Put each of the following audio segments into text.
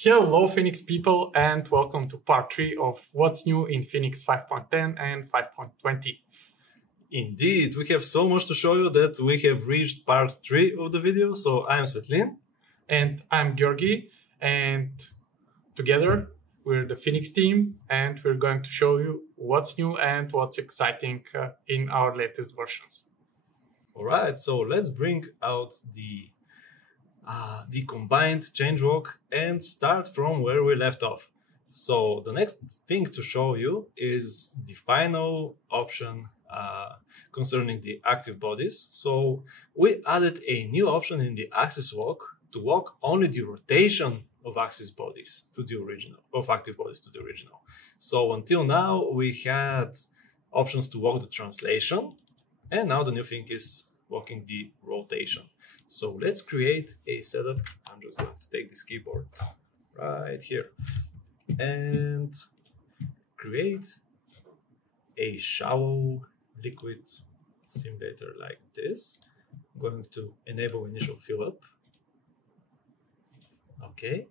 Hello Phoenix people, and welcome to part 3 of what's new in Phoenix 5.10 and 5.20. Indeed, we have so much to show you that we have reached part 3 of the video. So I'm Svetlin. And I'm Georgi, and together we're the Phoenix team, and we're going to show you what's new and what's exciting in our latest versions. Alright, so let's bring out the combined changelog and start from where we left off. So the next thing to show you is the final option concerning the active bodies. So we added a new option in the axis walk to walk only the rotation of axis bodies to the original, of active bodies to the original. So until now we had options to walk the translation, and now the new thing is walking the rotation. So let's create a setup. I'm just going to take this keyboard right here and create a shallow liquid simulator like this. I'm going to enable initial fill up. Okay,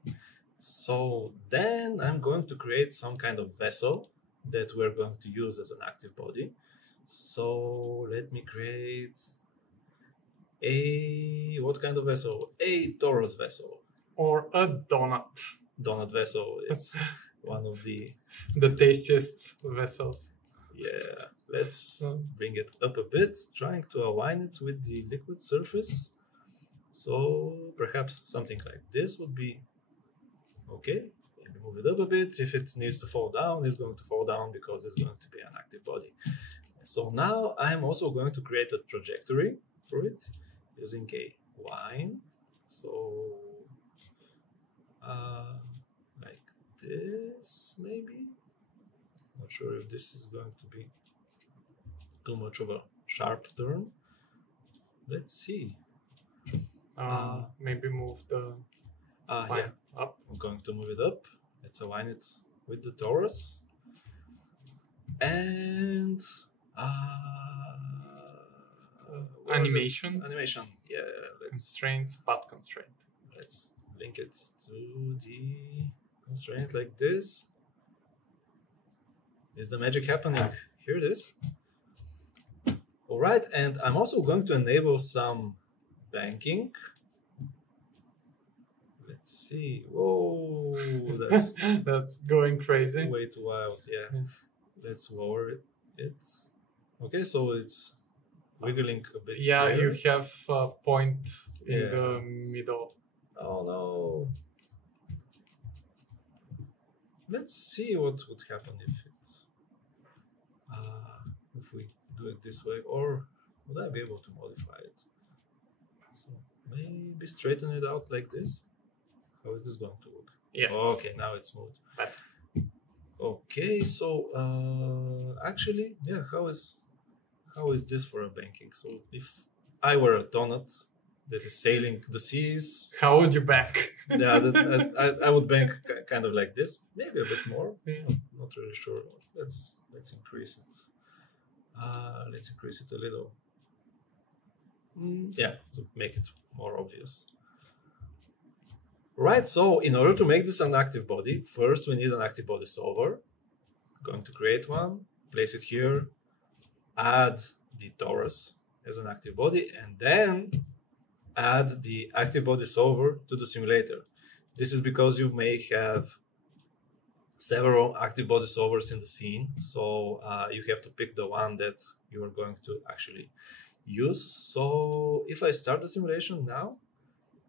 so then I'm going to create some kind of vessel that we're going to use as an active body. So let me create what kind of vessel? A torus vessel. Or a donut. Donut vessel is one of the tastiest vessels. Yeah, let's bring it up a bit, trying to align it with the liquid surface. So perhaps something like this would be okay. Maybe move it up a bit. If it needs to fall down, it's going to fall down because it's going to be an active body. So now I'm also going to create a trajectory for it using a line. So like this, maybe. Not sure if this is going to be too much of a sharp turn. Let's see. Maybe move the spine up. I'm going to move it up. Let's align it with the torus. And animation. Animation. Yeah. Constraints, path constraint. Let's link it to the constraint like this. Is the magic happening? Here it is. All right, and I'm also going to enable some banking. Let's see. Whoa, that's that's going crazy. Way too wild. Yeah. Let's lower it. Okay, so it's wiggling a bit. Yeah, here. you have a point in the middle. Oh no. Let's see what would happen if it's if we do it this way, or would I be able to modify it? So maybe straighten it out like this. How is this going to look? Yes. Okay, now it's smooth. Okay, so actually, yeah, how is this for a banking? So if I were a donut that is sailing the seas, how would you bank? Yeah, I would bank kind of like this, maybe a bit more. Yeah. Not really sure. Let's increase it. Let's increase it a little. Yeah, to make it more obvious. Right, so in order to make this an active body, first we need an active body solver. I'm going to create one, place it here, add the torus as an active body, and then add the active body solver to the simulator. This is because you may have several active body solvers in the scene, so you have to pick the one that you are going to actually use. So if I start the simulation now,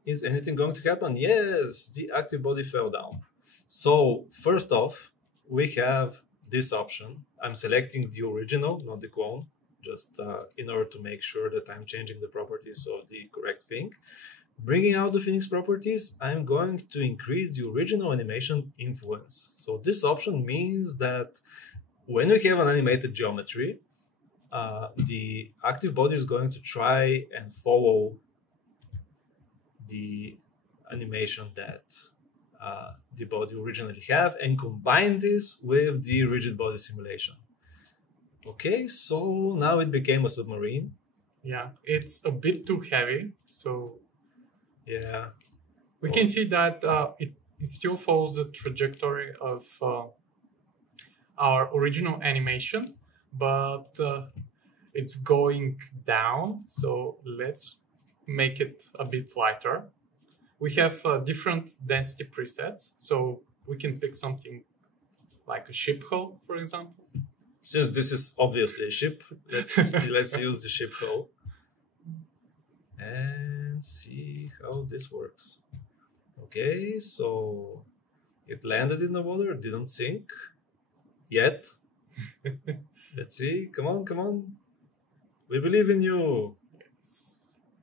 is anything going to happen? Yes, the active body fell down. So first off, we have this option. I'm selecting the original, not the clone, just in order to make sure that I'm changing the properties of the correct thing. Bringing out the Phoenix properties, I'm going to increase the original animation influence. So this option means that when we have an animated geometry, the active body is going to try and follow the animation that the body originally have and combine this with the rigid body simulation. Okay, so now it became a submarine. Yeah, it's a bit too heavy, so yeah, we can see that it still follows the trajectory of our original animation, but it's going down. So let's make it a bit lighter. We have different density presets, so we can pick something like a ship hull, for example. Since this is obviously a ship, let's use the ship hull and see how this works. Okay, so it landed in the water, didn't sink yet. Let's see. Come on, come on. We believe in you.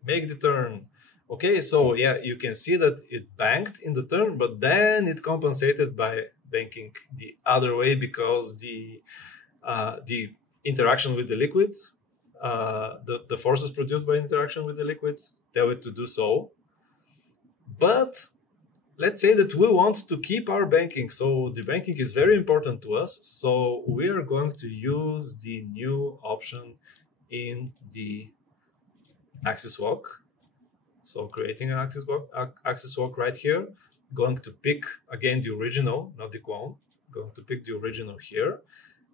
Make the turn. Okay, so yeah, you can see that it banked in the turn, but then it compensated by banking the other way because the interaction with the liquid, the forces produced by interaction with the liquid, tell it to do so. But let's say that we want to keep our banking, so the banking is very important to us. So we are going to use the new option in the axis walk. So creating an axis walk right here, going to pick again the original, not the clone, going to pick the original here.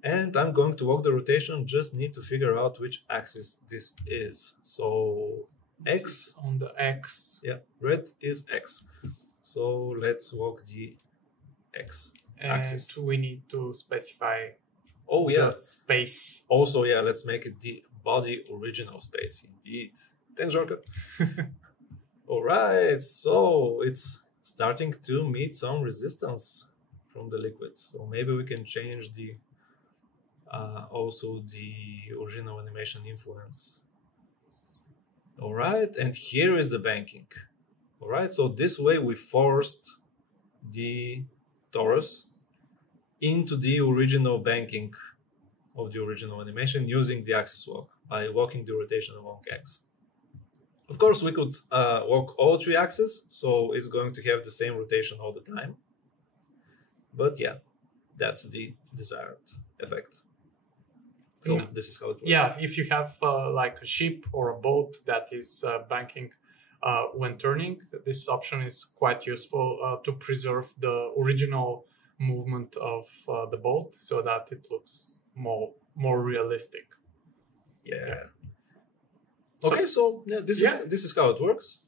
And I'm going to walk the rotation, just need to figure out which axis this is. So This X. is on the X. Yeah, red is X. So let's walk the X axis. And we need to specify Oh yeah. the space. Also, yeah, let's make it the body original space. Indeed. Thanks, Jorka. All right, so it's starting to meet some resistance from the liquid. So maybe we can change the also the original animation influence. All right, and here is the banking. All right, so this way we forced the torus into the original banking of the original animation using the axis walk by walking the rotation along X. Of course, we could walk all three axes, so it's going to have the same rotation all the time. But yeah, that's the desired effect. So this is how it works. Yeah, if you have like a ship or a boat that is banking when turning, this option is quite useful to preserve the original movement of the boat so that it looks more realistic. Yeah. Okay, so yeah, this is how it works.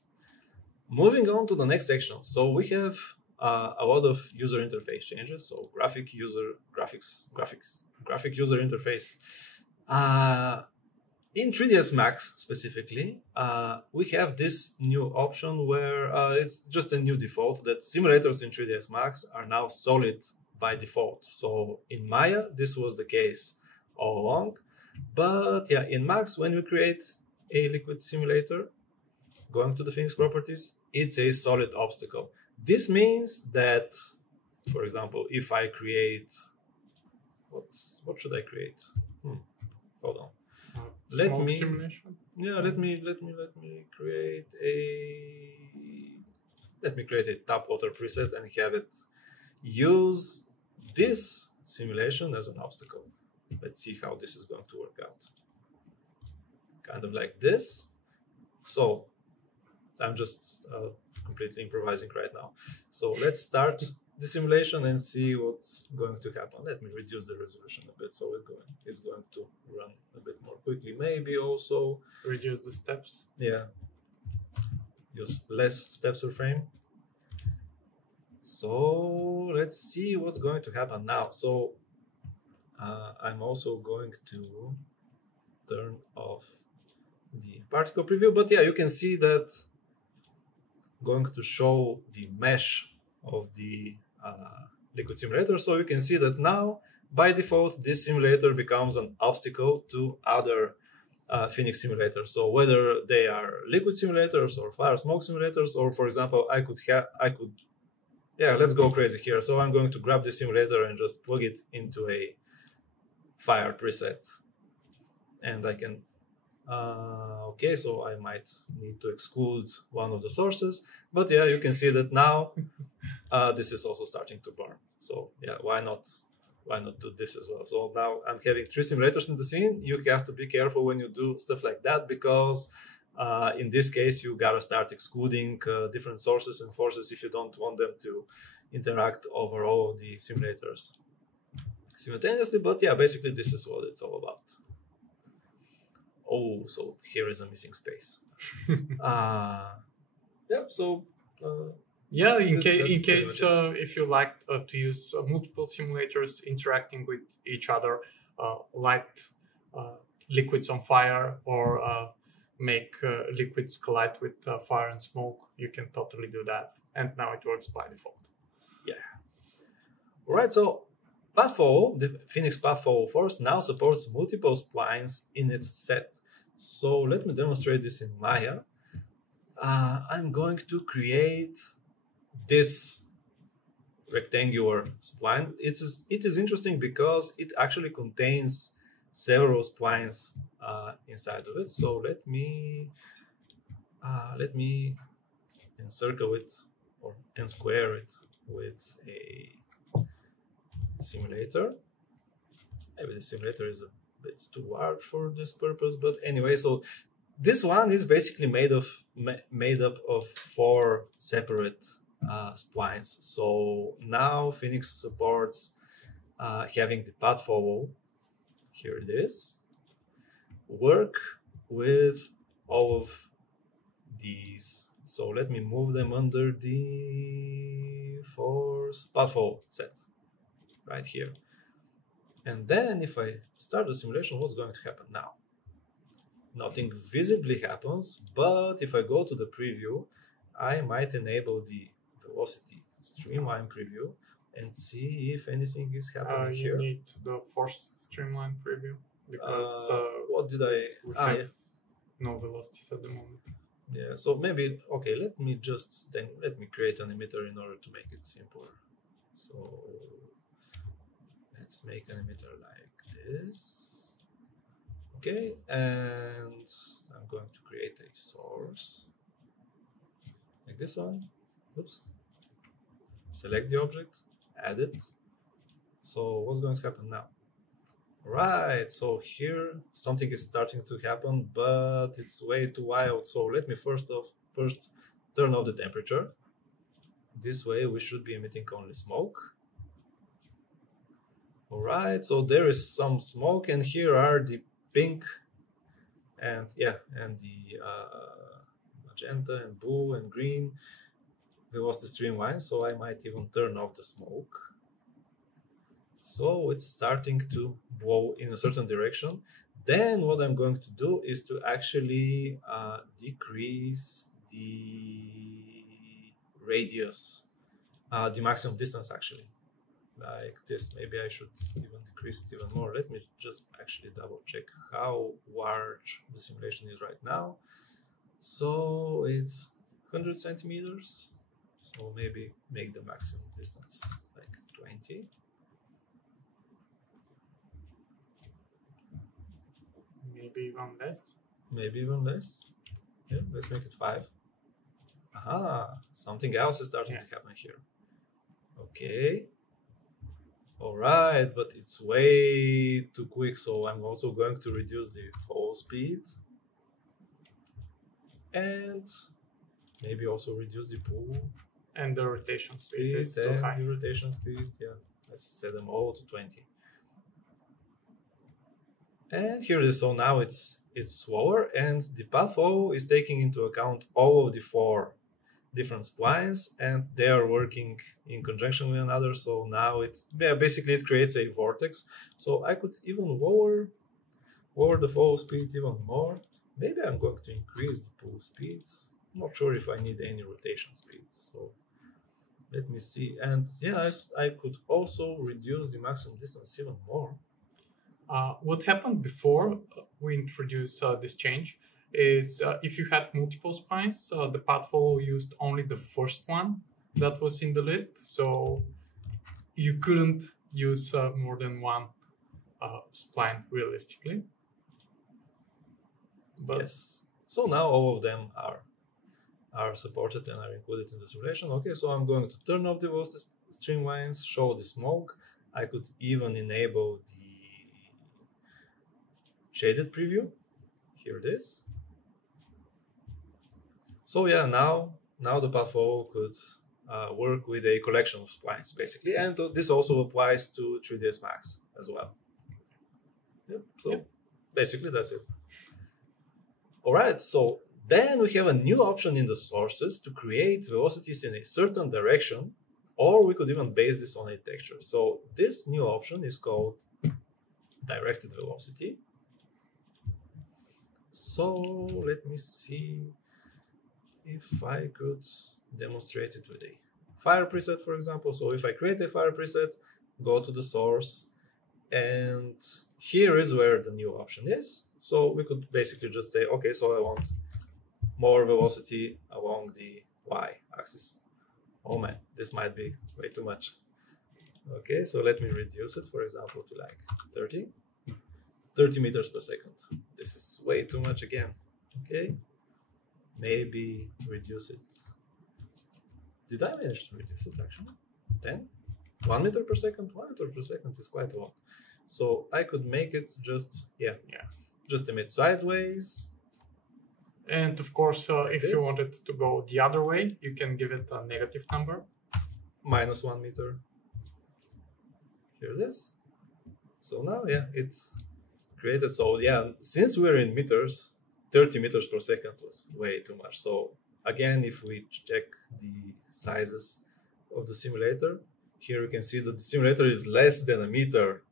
Moving on to the next section. So we have a lot of user interface changes. So graphic user interface. In 3ds Max specifically, we have this new option where it's just a new default that simulators in 3ds Max are now solid by default. So in Maya, this was the case all along. But yeah, in Max, when we create a liquid simulator, going to the Phoenix properties, it's a solid obstacle. This means that, for example, if I create, what should I create? Hold on. Let me simulation. Yeah, let me create a tap water preset and have it use this simulation as an obstacle. Let's see how this is going to work out. Kind of like this. So I'm just completely improvising right now. So let's start the simulation and see what's going to happen. Let me reduce the resolution a bit so it's going to run a bit more quickly. Maybe also reduce the steps. Yeah. Use less steps per frame. So let's see what's going to happen now. So I'm also going to turn off the particle preview, but yeah, you can see that going to show the mesh of the liquid simulator. So you can see that now by default this simulator becomes an obstacle to other Phoenix simulators. So whether they are liquid simulators or fire smoke simulators, or for example, let's go crazy here. So I'm going to grab this simulator and just plug it into a fire preset, and I can okay, so I might need to exclude one of the sources, but yeah, you can see that now this is also starting to burn. So yeah, why not do this as well? So now I'm having 3 simulators in the scene. You have to be careful when you do stuff like that, because in this case you gotta start excluding different sources and forces if you don't want them to interact over all the simulators simultaneously. But yeah, basically this is what it's all about. Oh, so here is a missing space. Yeah, so yeah, in that's case pretty much if you like to use multiple simulators interacting with each other, light liquids on fire, or make liquids collide with fire and smoke, you can totally do that. And now it works by default. Yeah. All right, so Pathfollow, the Phoenix Pathfollow Force now supports multiple splines in its set. So let me demonstrate this in Maya. I'm going to create this rectangular spline. It is interesting because it actually contains several splines inside of it. So let me encircle it or ensquare it with a simulator. Maybe the simulator is a bit too large for this purpose, but anyway, so this one is basically made up of 4 separate splines. So now Phoenix supports having the Pathfollow, here it is, work with all of these. So let me move them under the Force Pathfollow set right here. And then if I start the simulation, what's going to happen now? Nothing visibly happens, but if I go to the preview, I might enable the velocity streamline preview and see if anything is happening here. You need the force streamline preview because what did I? we have no velocities at the moment. Yeah, so maybe okay. Let me create an emitter in order to make it simpler. So let's make an emitter like this. Okay, and I'm going to create a source like this one. Oops. Select the object, add it. So what's going to happen now? Right, so here something is starting to happen, but it's way too wild. So let me first turn off the temperature. This way we should be emitting only smoke. All right, so there is some smoke, and here are the pink and the magenta and blue and green velocity streamlines. So I might even turn off the smoke. So it's starting to blow in a certain direction. Then what I'm going to do is to actually decrease the radius, the maximum distance actually, like this. Maybe I should even decrease it even more. Let me just actually double check how large the simulation is right now. So it's 100 centimeters. So maybe make the maximum distance like 20. Maybe even less. Maybe even less. Yeah, let's make it 5. Aha, something else is starting to happen here. Okay. All right, but it's way too quick, so I'm also going to reduce the fall speed. And maybe also reduce the pull. And the rotation speed is too high. The rotation speed, yeah. Let's set them all to 20. And here it is. So now it's slower, and the Pathfollow is taking into account all of the 4 different splines, and they are working in conjunction with another. So now basically it creates a vortex. So I could even lower the fall speed even more. Maybe I'm going to increase the pull speeds. I'm not sure if I need any rotation speeds. So let me see. And yes, I could also reduce the maximum distance even more. What happened before we introduced this change is if you had multiple splines, the Pathfollow used only the first one that was in the list. So you couldn't use more than one spline realistically. But yes. So now all of them are supported and are included in the simulation. Okay, so I'm going to turn off the velocity streamlines, show the smoke. I could even enable the shaded preview. Here it is. So yeah, now the Pathfollow could work with a collection of splines, basically. And this also applies to 3ds Max as well. Yep. So basically that's it. All right, so then we have a new option in the sources to create velocities in a certain direction, or we could even base this on a texture. So this new option is called directed velocity. So let me see if I could demonstrate it with a fire preset, for example. So if I create a fire preset, go to the source, and here is where the new option is. So we could basically just say, okay, so I want more velocity along the y-axis. Oh man, this might be way too much. Okay, so let me reduce it, for example, to like 30 meters per second. This is way too much again. Okay, maybe reduce it. Did I manage to reduce it actually? 10? 1 meter per second? 1 meter per second is quite a lot. So I could make it just, just emit sideways. And of course, if you wanted to go the other way, you can give it a negative number. -1 meter. Here it is. So now, it's created. So since we're in meters, 30 meters per second was way too much. So again, if we check the sizes of the simulator, here you can see that the simulator is less than a meter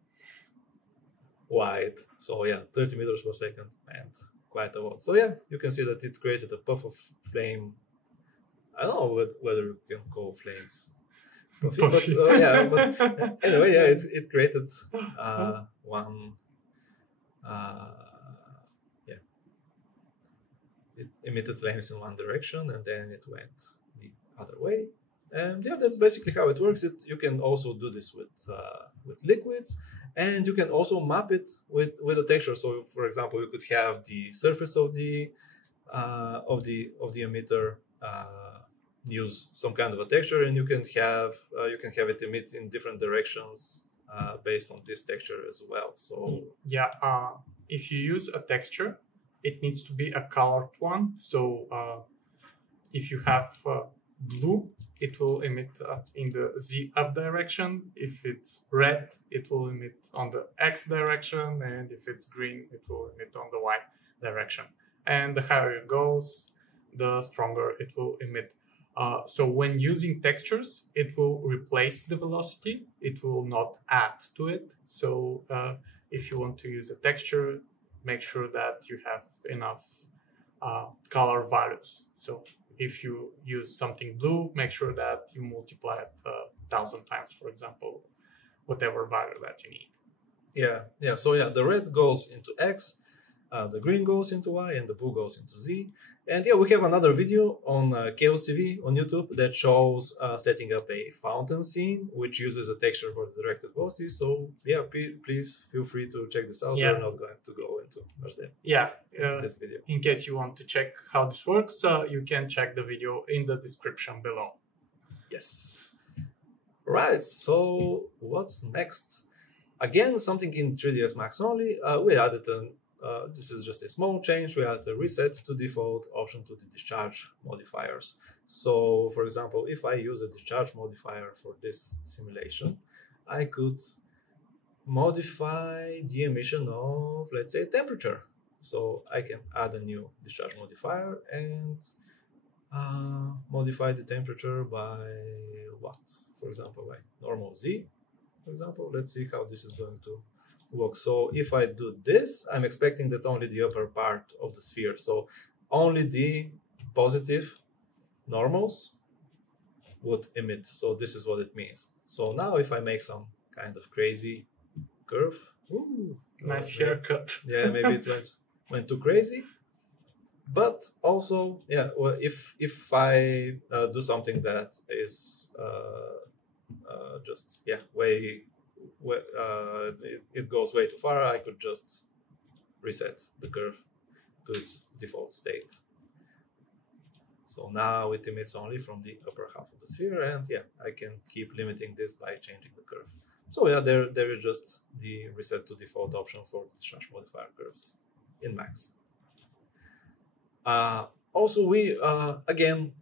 wide. So 30 meters per second and quite a lot. So you can see that it created a puff of flame. I don't know whether you can call flames puffy, but anyway, it created one. It emitted flames in one direction and then it went the other way. And that's basically how it works. You can also do this with liquids, and you can also map it with a texture. So, for example, you could have the surface of the emitter use some kind of a texture, and you can have it emit in different directions based on this texture as well. So if you use a texture, it needs to be a colored one. So if you have blue, it will emit in the Z up direction. If it's red, it will emit on the X direction. And if it's green, it will emit on the Y direction. And the higher it goes, the stronger it will emit. So when using textures, it will replace the velocity. It will not add to it. So if you want to use a texture, make sure that you have enough color values. So if you use something blue, make sure that you multiply it 1,000 times, for example, whatever value that you need. So the red goes into X, the green goes into Y, and the blue goes into Z. And we have another video on Chaos TV on YouTube that shows setting up a fountain scene, which uses a texture for the directed velocity. So please feel free to check this out. We're not going to go into this video. In case you want to check how this works, you can check the video in the description below. Yes. Right, so what's next? Again, something in 3ds Max only. We added this is just a small change. We added a reset to default option to the discharge modifiers. So, for example, if I use a discharge modifier for this simulation, I could modify the emission of, let's say, temperature. So I can add a new discharge modifier and modify the temperature by what? For example, by normal Z. For example, let's see how this is going to work. So if I do this, I'm expecting that only the upper part of the sphere, so only the positive normals would emit. So this is what it means. So now if I make some kind of crazy curve, nice haircut. Maybe it went too crazy. But also, well, if I do something that is just it goes way too far, I could just reset the curve to its default state. So now it emits only from the upper half of the sphere, and I can keep limiting this by changing the curve. So there is just the reset to default option for the discharge modifier curves in Max. Also, we again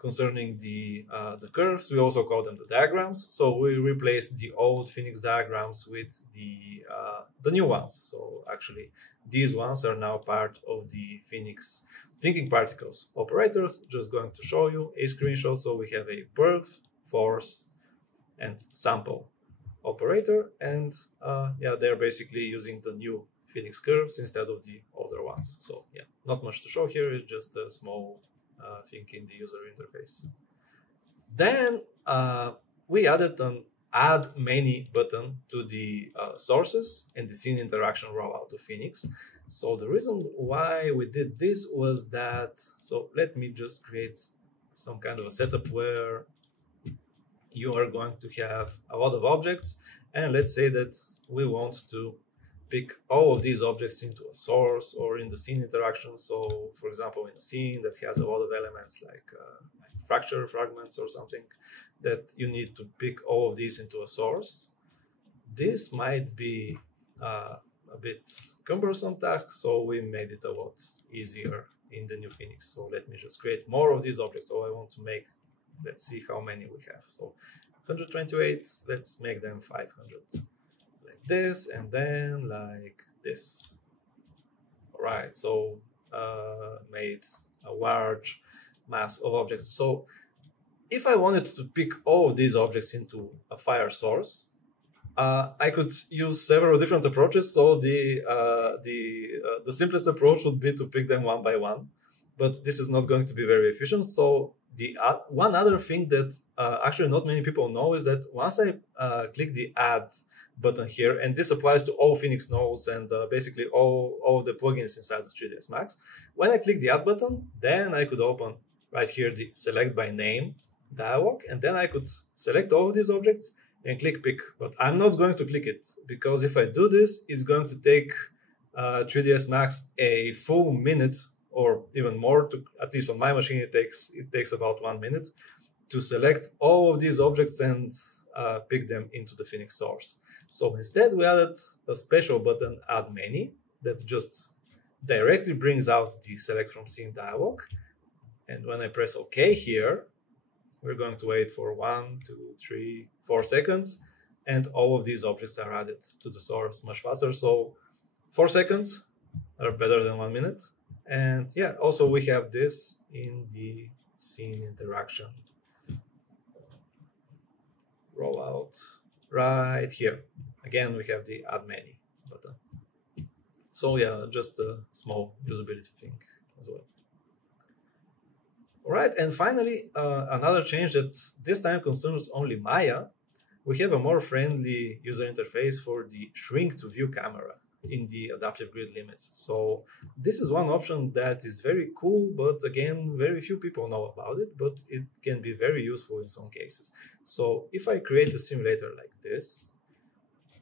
concerning the curves, we also call them the diagrams. So we replaced the old Phoenix diagrams with the new ones. So actually, these ones are now part of the Phoenix thinking particles operators. Just going to show you a screenshot. So we have a perf, force, and sample operator, and yeah, they're basically using the new Phoenix curves instead of the older ones. So yeah, not much to show here. It's just a small thing in the user interface. Then we added an add many button to the sources and the scene interaction rollout of Phoenix. So the reason why we did this was that, so let me just create some kind of a setup where you are going to have a lot of objects, and let's say that we want to pick all of these objects into a source or in the scene interaction. So for example, in a scene that has a lot of elements like fracture fragments or something, that you need to pick all of these into a source. This might be a bit cumbersome task, so we made it a lot easier in the new Phoenix. So let me just create more of these objects. So I want to make, let's see how many we have. So 128, let's make them 500. Like this, and then like this. All right, so made a large mass of objects. So if I wanted to pick all of these objects into a fire source, I could use several different approaches. So the simplest approach would be to pick them one by one, but this is not going to be very efficient. So the one other thing that actually not many people know is that once I click the add button here, and this applies to all Phoenix nodes and basically all the plugins inside of 3ds Max, when I click the add button, then I could open right here the select by name dialog, and then I could select all of these objects and click pick. But I'm not going to click it, because if I do this, it's going to take 3ds Max a full minute or even more, to, at least on my machine it takes about 1 minute to select all of these objects and pick them into the Phoenix source. So instead we added a special button, add many, that just directly brings out the select from scene dialog. And when I press OK here, we're going to wait for 1, 2, 3, 4 seconds, and all of these objects are added to the source much faster. So 4 seconds are better than 1 minute. And yeah, also we have this in the scene interaction rollout right here. Again, we have the add many button. So yeah, just a small usability thing as well. All right, and finally, another change that this time concerns only Maya. We have a more friendly user interface for the shrink to view camera in the adaptive grid limits. So this is one option that is very cool, but again, very few people know about it, but it can be very useful in some cases. So if I create a simulator like this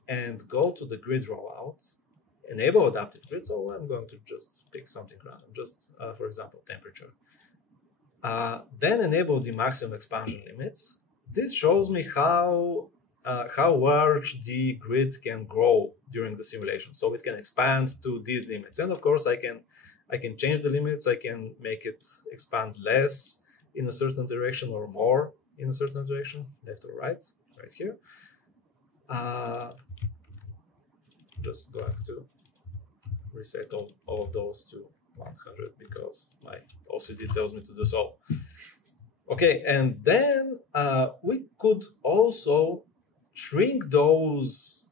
and go to the grid rollout, enable adaptive grid, so I'm going to just pick something random, just for example, temperature. Then enable the maximum expansion limits. This shows me how large the grid can grow during the simulation. So it can expand to these limits. And of course, I can change the limits. I can make it expand less in a certain direction or more in a certain direction, left or right here. Just going to reset all of those to 100 because my OCD tells me to do so. Okay, and then we could also shrink those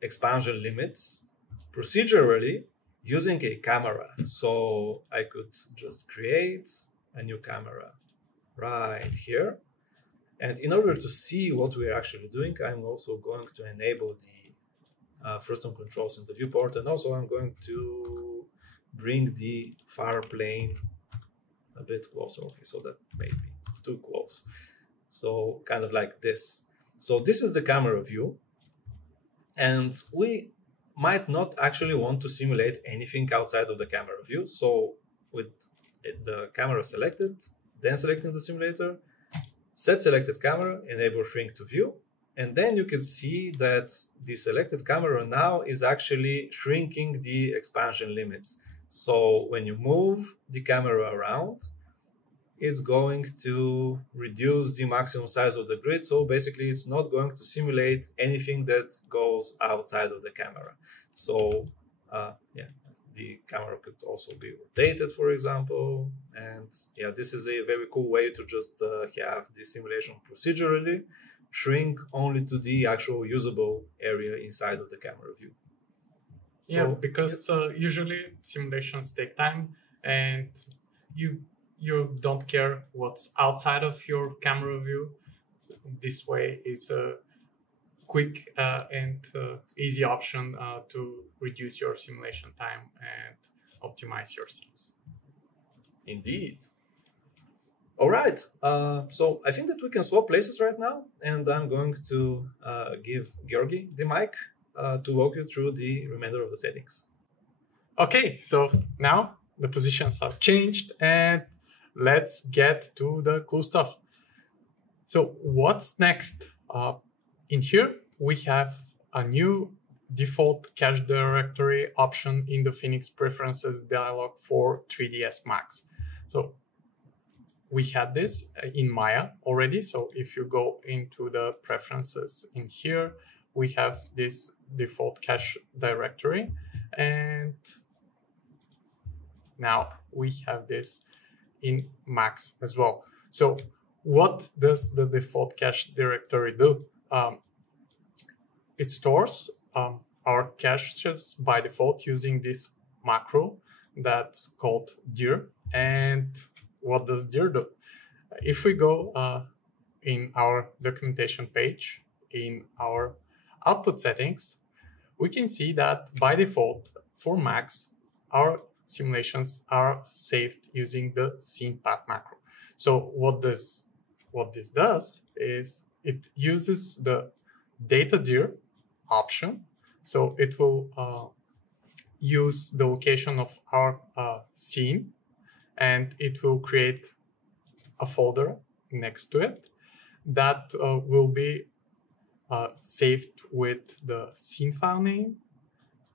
expansion limits procedurally using a camera. So I could just create a new camera right here. And in order to see what we're actually doing, I'm also going to enable the first-time controls in the viewport, and also I'm going to bring the far plane a bit closer. Okay, so that may be too close. So kind of like this. So this is the camera view, and we might not actually want to simulate anything outside of the camera view. So with the camera selected, then selecting the simulator, set selected camera, enable shrink to view, and then you can see that the selected camera now is actually shrinking the expansion limits. So when you move the camera around, it's going to reduce the maximum size of the grid. So basically, it's not going to simulate anything that goes outside of the camera. So yeah, the camera could also be rotated, for example. And yeah, this is a very cool way to just have the simulation procedurally shrink only to the actual usable area inside of the camera view. So, yeah, because usually simulations take time, and you don't care what's outside of your camera view. This way is a quick and easy option to reduce your simulation time and optimize your scenes. Indeed. All right. So I think that we can swap places right now, and I'm going to give Georgi the mic to walk you through the remainder of the settings. Okay, so now the positions have changed, and let's get to the cool stuff. So what's next? In here, we have a new default cache directory option in the Phoenix Preferences dialog for 3ds Max. So we had this in Maya already. So if you go into the preferences in here, we have this default cache directory. And now we have this in Max as well. So what does the default cache directory do? It stores our caches by default using this macro that's called dir. And what does dir do? If we go in our documentation page, in our output settings, we can see that by default for Max, our simulations are saved using the scene path macro. So what this does is it uses the data dir option. So it will use the location of our scene, and it will create a folder next to it that will be saved with the scene file name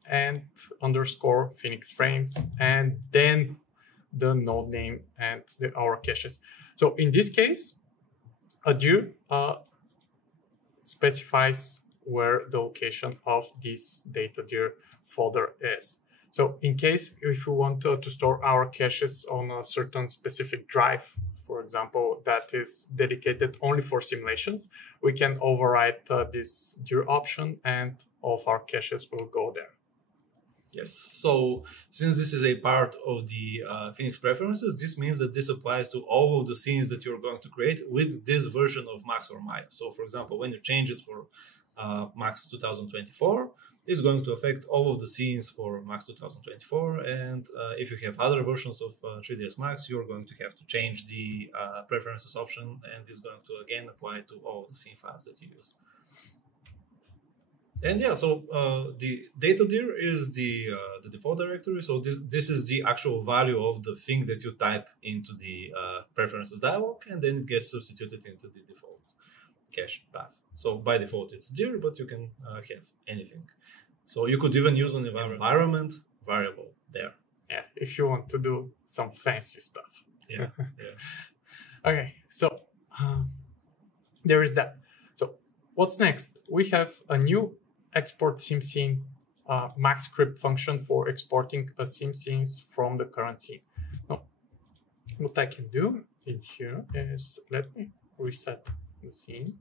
and underscore Phoenix frames, and then the node name and our caches. So in this case, a dir specifies where the location of this data dir folder is. So in case if we want to store our caches on a certain specific drive, for example, that is dedicated only for simulations, we can overwrite this dir option and all of our caches will go there. Yes, so since this is a part of the Phoenix preferences, this means that this applies to all of the scenes that you're going to create with this version of Max or Maya. So for example, when you change it for Max 2024, it's going to affect all of the scenes for Max 2024. And if you have other versions of 3ds Max, you're going to have to change the preferences option, and it's going to again apply to all of the scene files that you use. And yeah, so the data dir is the default directory. So this is the actual value of the thing that you type into the preferences dialog, and then it gets substituted into the default cache path. So by default, it's dir, but you can have anything. So you could even use an environment variable there. Yeah, if you want to do some fancy stuff. Yeah, yeah. Okay, so there is that. So what's next? We have a new export simscene MAXScript function for exporting a simscenes from the current scene. Now, what I can do in here is let me reset the scene.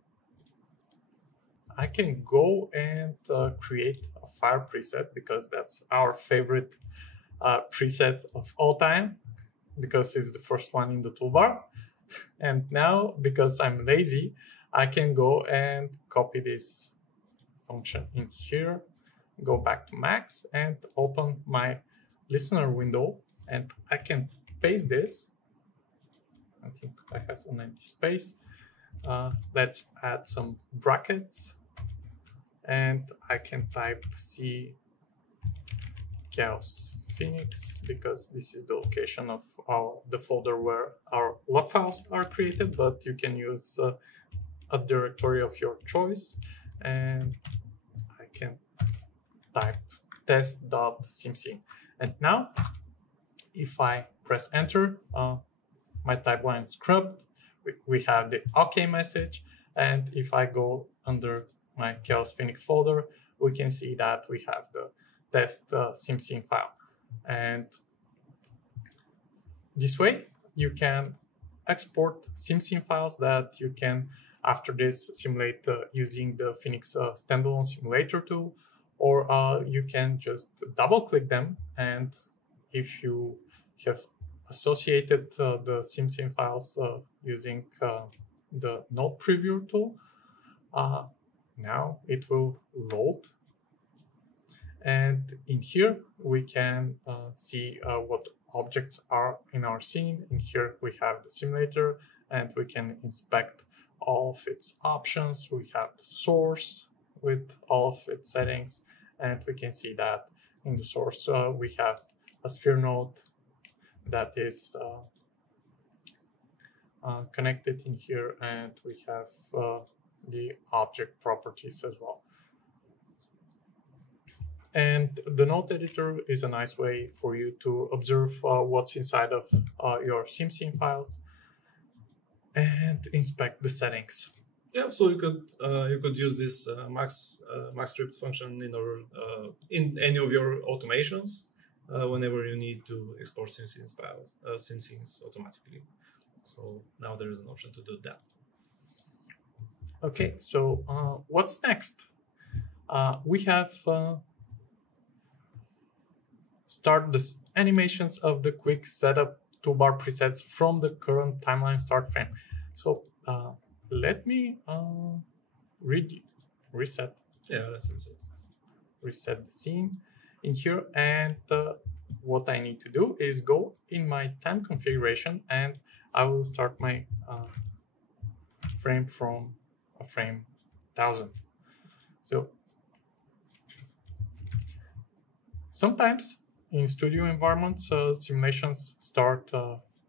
I can go and create a fire preset, because that's our favorite preset of all time, because it's the first one in the toolbar. And now, because I'm lazy, I can go and copy this function in here, go back to Max and open my listener window, and I can paste this. I think I have an empty space. Let's add some brackets, and I can type C chaos Phoenix, because this is the location of the folder where our log files are created, but you can use a directory of your choice, and I can type test.simscene. And now, if I press enter, my timeline script, we have the OK message. And if I go under my Chaos Phoenix folder, we can see that we have the test simscene file. And this way, you can export simscene files that you can, after this, simulate using the Phoenix Standalone Simulator tool, or you can just double-click them, and if you have associated the simscene files using the node preview tool, now it will load. And in here, we can see what objects are in our scene. In here, we have the simulator, and we can inspect all of its options. We have the source with all of its settings, and we can see that in the source, we have a sphere node that is connected in here, and we have the object properties as well. And the node editor is a nice way for you to observe what's inside of your simscene files and inspect the settings. Yeah, so you could use this MAXScript function in any of your automations whenever you need to export simscenes files, simscenes automatically. So now there is an option to do that. Okay, so what's next? We have start the animations of the quick setup toolbar presets from the current timeline start frame. So let me reset. Yeah, let's reset. Reset the scene in here, and what I need to do is go in my time configuration, and I will start my frame from a frame 1000. So sometimes in studio environments, simulations start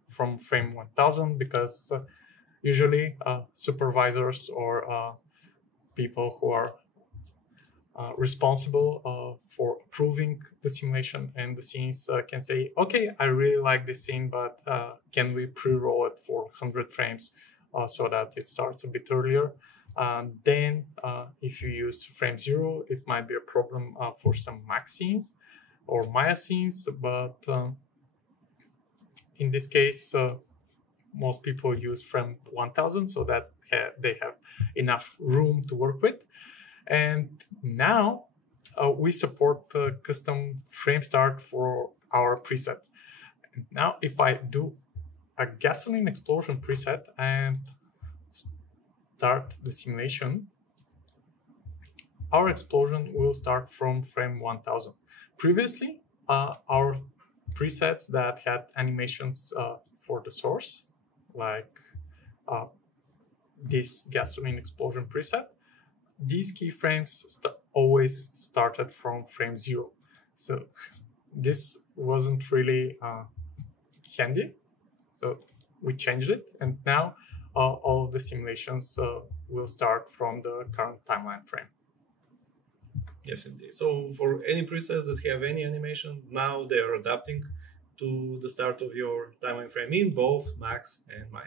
from frame 1000 because usually supervisors or people who are responsible for approving the simulation and the scenes can say, okay, I really like this scene, but can we pre-roll it for 100 frames so that it starts a bit earlier? Then if you use frame 0, it might be a problem for some max scenes or Maya scenes, but in this case, most people use frame 1000 so that they have enough room to work with. And now we support custom frame start for our presets. Now, if I do a gasoline explosion preset and start the simulation, our explosion will start from frame 1000. Previously, our presets that had animations for the source, like this gasoline explosion preset, these keyframes always started from frame 0. So this wasn't really handy. So we changed it, and now all of the simulations will start from the current timeline frame. Yes, indeed. So for any presets that have any animation, now they are adapting to the start of your timeline frame in both Max and Maya.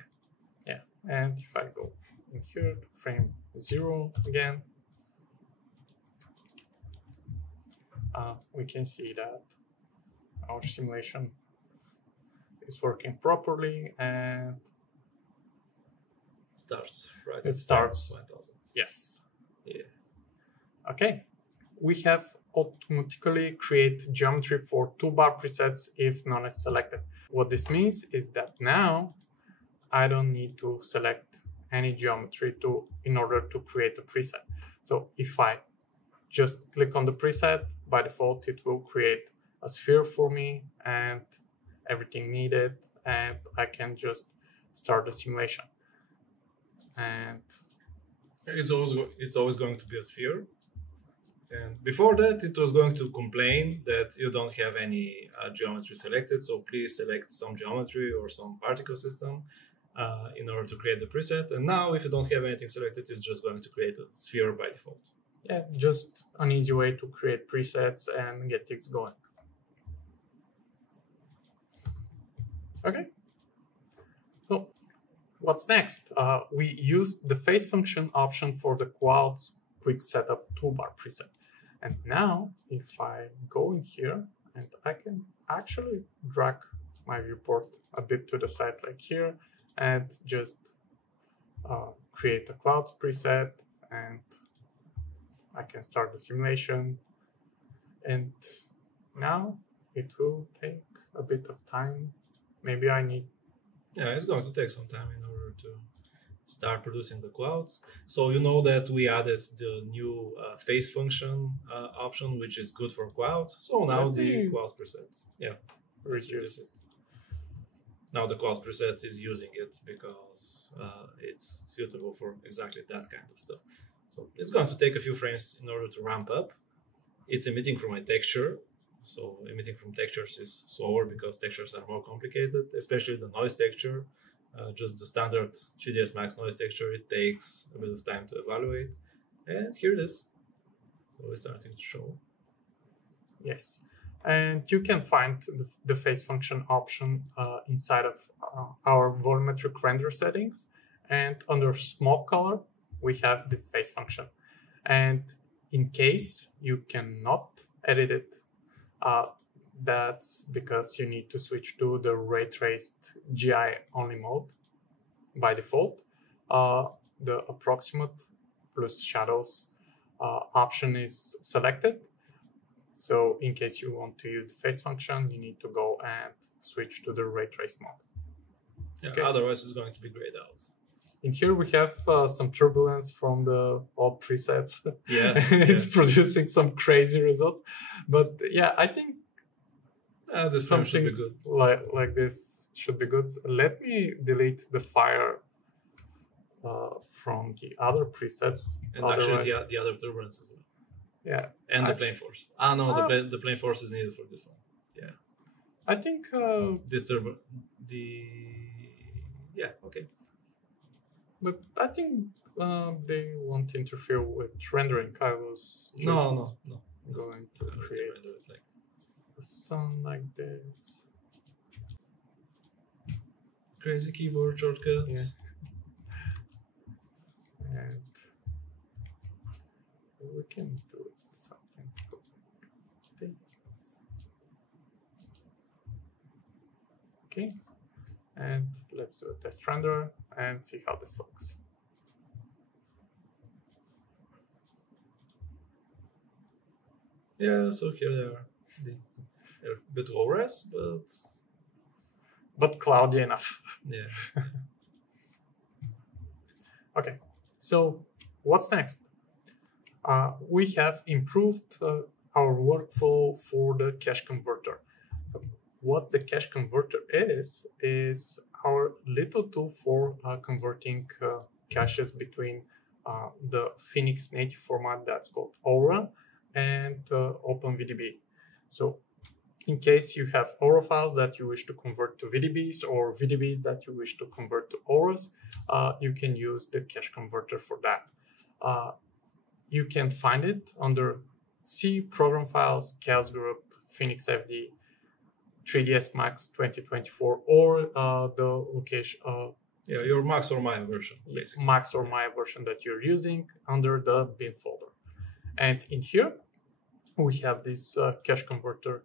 Yeah, and if I go in here to frame 0 again, we can see that our simulation is working properly and starts right. It starts 1000. Yes. Yeah. Okay. We have automatically create geometry for toolbar presets if none is selected. What this means is that now I don't need to select any geometry in order to create a preset. So if I just click on the preset, by default it will create a sphere for me and everything needed, and I can just start the simulation. And it's always going to be a sphere. And before that, it was going to complain that you don't have any geometry selected, so please select some geometry or some particle system in order to create the preset. And now, if you don't have anything selected, it's just going to create a sphere by default. Yeah, just an easy way to create presets and get things going. Okay. what's next? We use the face function option for the Cloud's quick setup toolbar preset. And now if I go in here, and I can actually drag my viewport a bit to the side like here, and just create a clouds preset, and I can start the simulation. And now it will take a bit of time. Maybe I need... Yeah, it's going to take some time in order to start producing the clouds. So you know that we added the new face function option, which is good for clouds. So now the clouds preset, let's reduce it. Now the clouds preset is using it because it's suitable for exactly that kind of stuff. So it's going to take a few frames in order to ramp up. It's emitting from my texture. So emitting from textures is slower because textures are more complicated, especially the noise texture. Just the standard 3ds Max noise texture, it takes a bit of time to evaluate. And here it is. So it's starting to show. Yes. And you can find the face function option inside of our volumetric render settings. And under small color, we have the face function. And in case you cannot edit it, that's because you need to switch to the ray traced GI only mode by default. The approximate plus shadows option is selected. So in case you want to use the face function, you need to go and switch to the ray trace mode. Yeah, okay. Otherwise it's going to be grayed out. In here we have some turbulence from the old presets. Yeah, it's producing some crazy results. But yeah, I think this something should be good. Like this should be good. So let me delete the fire from the other presets. And actually the other turbulence as well. Yeah. And the plane force. The plane force is needed for this one. Yeah. I think yeah, okay. But I think they won't interfere with rendering. I was just no. going to create like a sound like this. Crazy keyboard shortcuts. Yeah. And we can do something like this. Okay. And let's do a test render and see how this looks. Yeah, so here they are. They're a bit low res, but cloudy enough. Yeah. Okay, so what's next? We have improved our workflow for the cache converter. What the cache converter is our little tool for converting caches between the Phoenix native format that's called Aura and OpenVDB. So in case you have Aura files that you wish to convert to VDBs or VDBs that you wish to convert to Auras, you can use the cache converter for that. You can find it under C, Program Files, Chaos Group, Phoenix FD, 3ds Max 2024, or the location. Your Max or Maya version, basically. Max or Maya version that you're using under the bin folder. And in here, we have this cache converter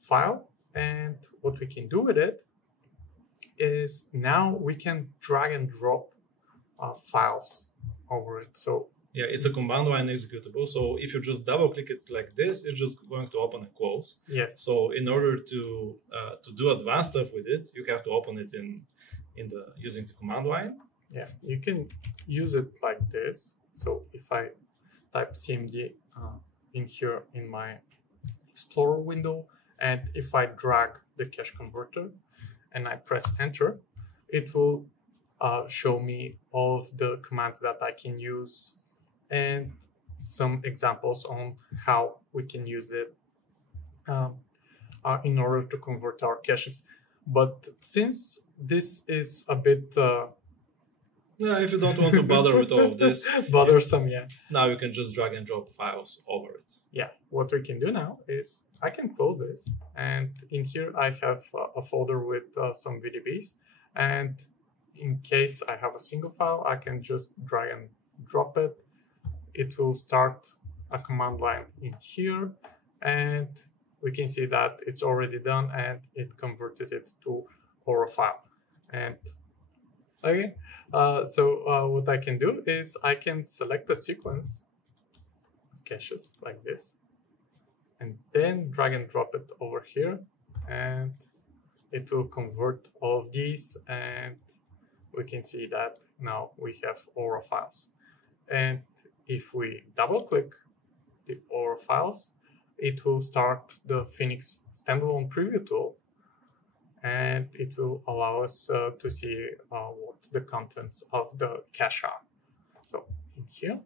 file. And what we can do with it is now we can drag and drop files over it. So yeah, it's a command line executable. So if you just double click it like this, it's just going to open and close. Yes. So in order to do advanced stuff with it, you have to open it using the command line. Yeah, you can use it like this. So if I type cmd in here in my Explorer window, and if I drag the cache converter and I press enter, it will show me all of the commands that I can use and some examples on how we can use it in order to convert our caches. But since this is a bit if you don't want to bother with all of this, bothersome, yeah. Now you can just drag and drop files over it. Yeah, what we can do now is I can close this, and in here I have a folder with some VDBs, and in case I have a single file, I can just drag and drop it. It will start a command line in here, and we can see that it's already done and it converted it to Aura file. And okay, so what I can do is I can select a sequence of caches like this, and then drag and drop it over here, and it will convert all of these, and we can see that now we have Aura files. And if we double click the Aura files, it will start the Phoenix Standalone preview tool, and it will allow us to see what the contents of the cache are. So in here,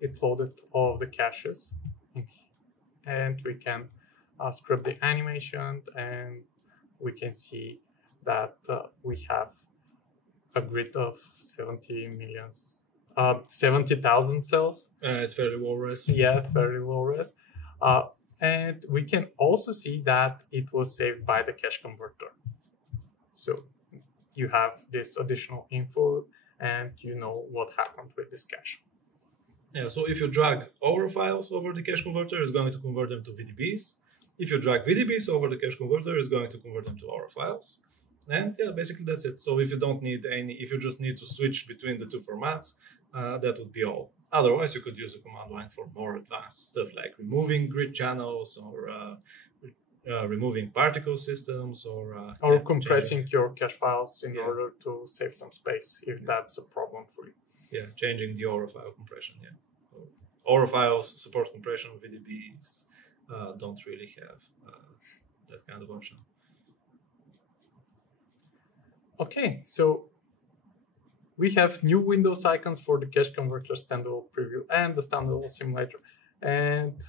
it loaded all of the caches, and we can script the animation, and we can see that we have a grid of 70,000 cells. It's very low res. Yeah, very low res. And we can also see that it was saved by the cache converter. So you have this additional info, and you know what happened with this cache. Yeah, so if you drag Aura files over the cache converter, it's going to convert them to VDBs. If you drag VDBs over the cache converter, it's going to convert them to Aura files. And yeah, basically that's it. So if you don't need any, if you just need to switch between the two formats, that would be all. Otherwise, you could use the command line for more advanced stuff like removing grid channels or removing particle systems or compressing your cache files in order to save some space if that's a problem for you. Yeah, changing the Aura file compression. Yeah, so Aura files support compression. VDBs don't really have that kind of option. Okay, so we have new Windows icons for the cache converter standalone preview and the standalone simulator. And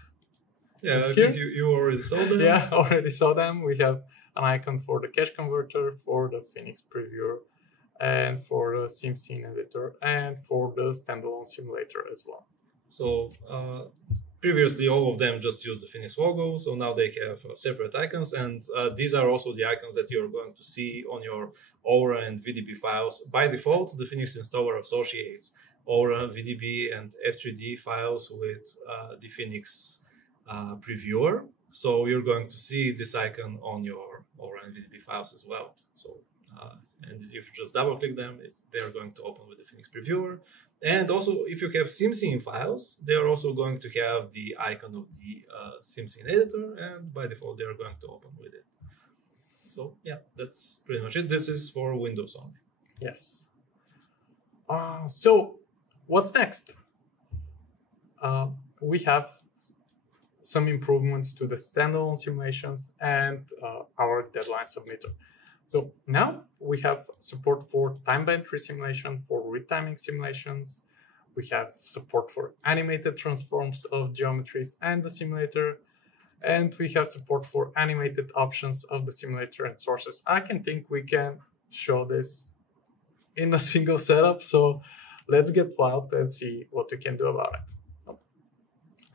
yeah, I think you already saw them. Yeah, already saw them. We have an icon for the cache converter, for the Phoenix previewer, and for the simscene editor, and for the standalone simulator as well. So previously, all of them just used the Phoenix logo, so now they have separate icons, and these are also the icons that you're going to see on your Aura and VDB files. By default, the Phoenix installer associates Aura, VDB, and F3D files with the Phoenix previewer, so you're going to see this icon on your Aura and VDB files as well. So, and if you just double-click them, they're going to open with the Phoenix previewer. And also, if you have simscene files, they are also going to have the icon of the simscene editor, and by default, they are going to open with it. So yeah, that's pretty much it. This is for Windows only. Yes. So what's next? We have some improvements to the standalone simulations and our deadline submitter. So now we have support for time-bound resimulation, for retiming simulations. We have support for animated transforms of geometries and the simulator. And we have support for animated options of the simulator and sources. I can think we can show this in a single setup. So let's get wild and see what we can do about it.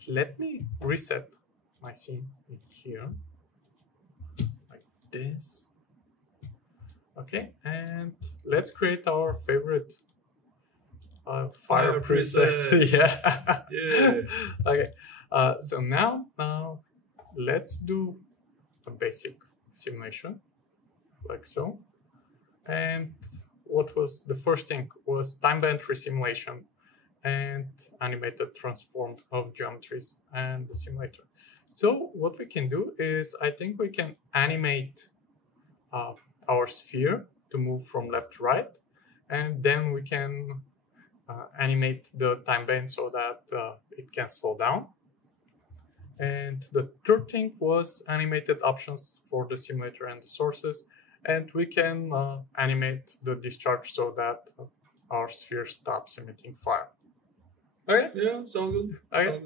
Let me reset my scene in here like this. Okay, and let's create our favorite fire preset. Yeah. Okay. So now let's do a basic simulation like so. And what was the first thing was time-bound resimulation and animated transform of geometries and the simulator. So what we can do is I think we can animate our sphere to move from left to right, and then we can animate the time band so that it can slow down. And the third thing was animated options for the simulator and the sources, and we can animate the discharge so that our sphere stops emitting fire. Okay? Yeah, sounds good. Okay.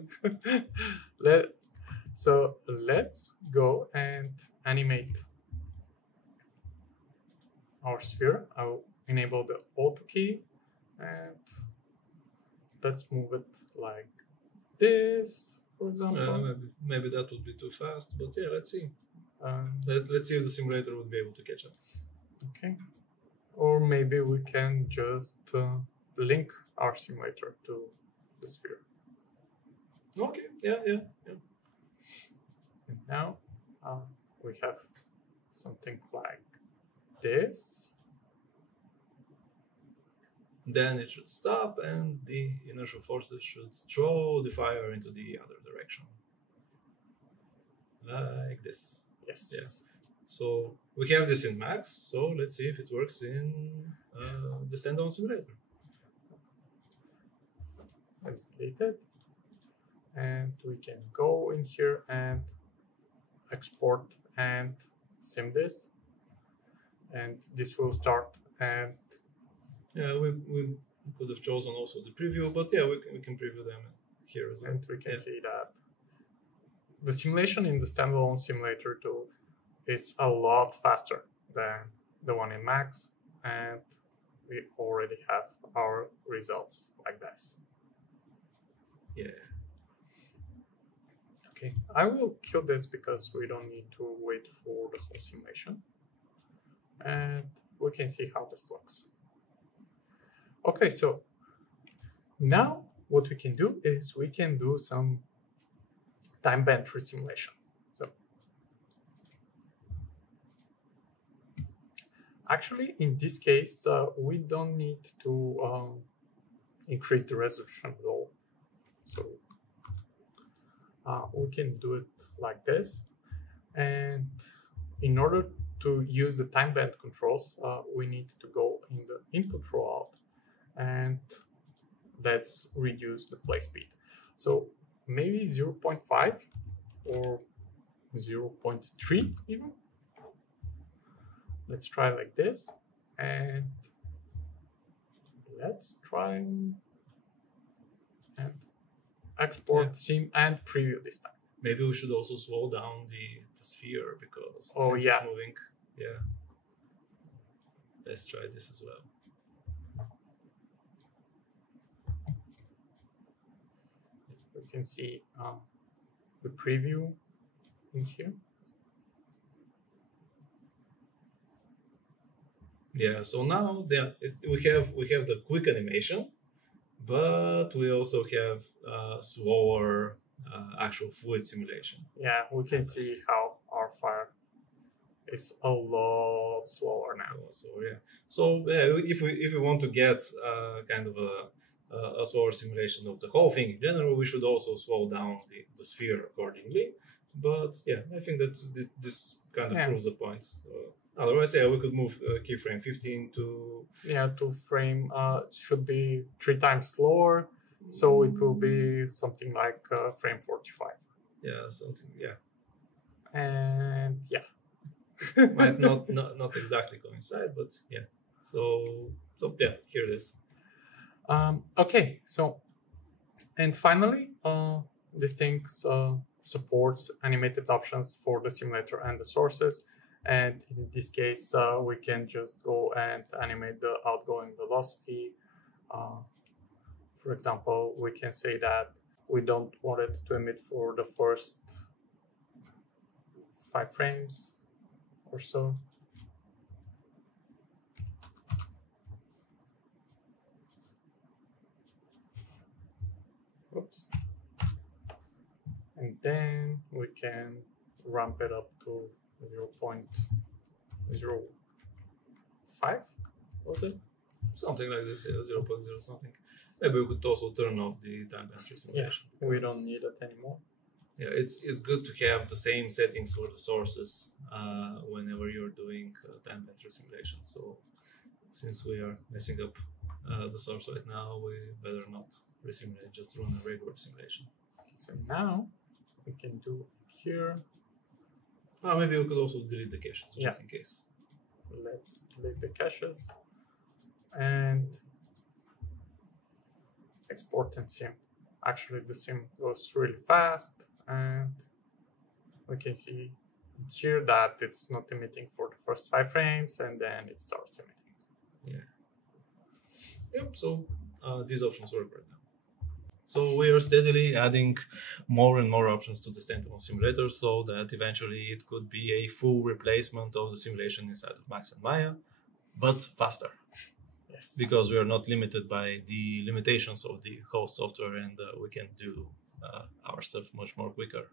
So let's go and animate our sphere. I'll enable the Alt key and let's move it like this, for example. Maybe that would be too fast, but yeah, let's see. Let's see if the simulator would be able to catch up. Okay. Or maybe we can just link our simulator to the sphere. Okay, yeah. And now we have something like this. Then it should stop and the inertial forces should throw the fire into the other direction. Like this. Yes. Yeah. So we have this in Max, so let's see if it works in the Standalone Simulator. Let's delete it. And we can go in here and export and sim this. And this will start. And yeah, we could have chosen also the preview, but yeah, we can preview them here as well. And we can see that the simulation in the Standalone Simulator tool is a lot faster than the one in Max, and we already have our results like this. Yeah. Okay, I will kill this because we don't need to wait for the whole simulation. And we can see how this looks. Okay, so now what we can do is we can do some time band resimulation. So actually, in this case, we don't need to increase the resolution at all. So we can do it like this. And in order to use the time band controls, we need to go in the input rollout and let's reduce the play speed. So maybe 0.5 or 0.3 even. Let's try like this, and let's try and export, sim, and preview this time. Maybe we should also slow down the sphere because since it's moving. Yeah. Let's try this as well. We can see the preview in here. Yeah, so now we have the quick animation, but we also have slower actual fluid simulation. Yeah, we can see how our fire is a lot slower now. So if we want to get kind of a slower simulation of the whole thing in general, we should also slow down the sphere accordingly. But yeah, I think that this kind of proves the point. Otherwise, yeah, we could move keyframe 15 to... Yeah, to frame should be 3 times slower. So it will be something like frame 45. Yeah, something, yeah. And yeah. Might not exactly coincide, but yeah. So yeah, here it is. Okay, so, and finally, this thing supports animated options for the simulator and the sources. And in this case, we can just go and animate the outgoing velocity. For example, we can say that we don't want it to emit for the first 5 frames or so. Oops. And then we can ramp it up to 0.05, was it? Something like this, 0.0 something. Maybe we could also turn off the time band simulation. Yeah, we don't need it anymore. Yeah, it's good to have the same settings for the sources whenever you're doing time band simulation. So since we are messing up the source right now, we better not resimulate, just run a regular simulation. So now we can do here. Maybe we could also delete the caches just in case. Let's delete the caches and export and sim. Actually, the sim goes really fast, and we can see here that it's not emitting for the first 5 frames, and then it starts emitting. Yeah. Yep. So these options work right now. So we are steadily adding more and more options to the Standalone Simulator so that eventually it could be a full replacement of the simulation inside of Max and Maya. but faster. Yes. Because we are not limited by the limitations of the host software, and we can do our stuff much more quicker.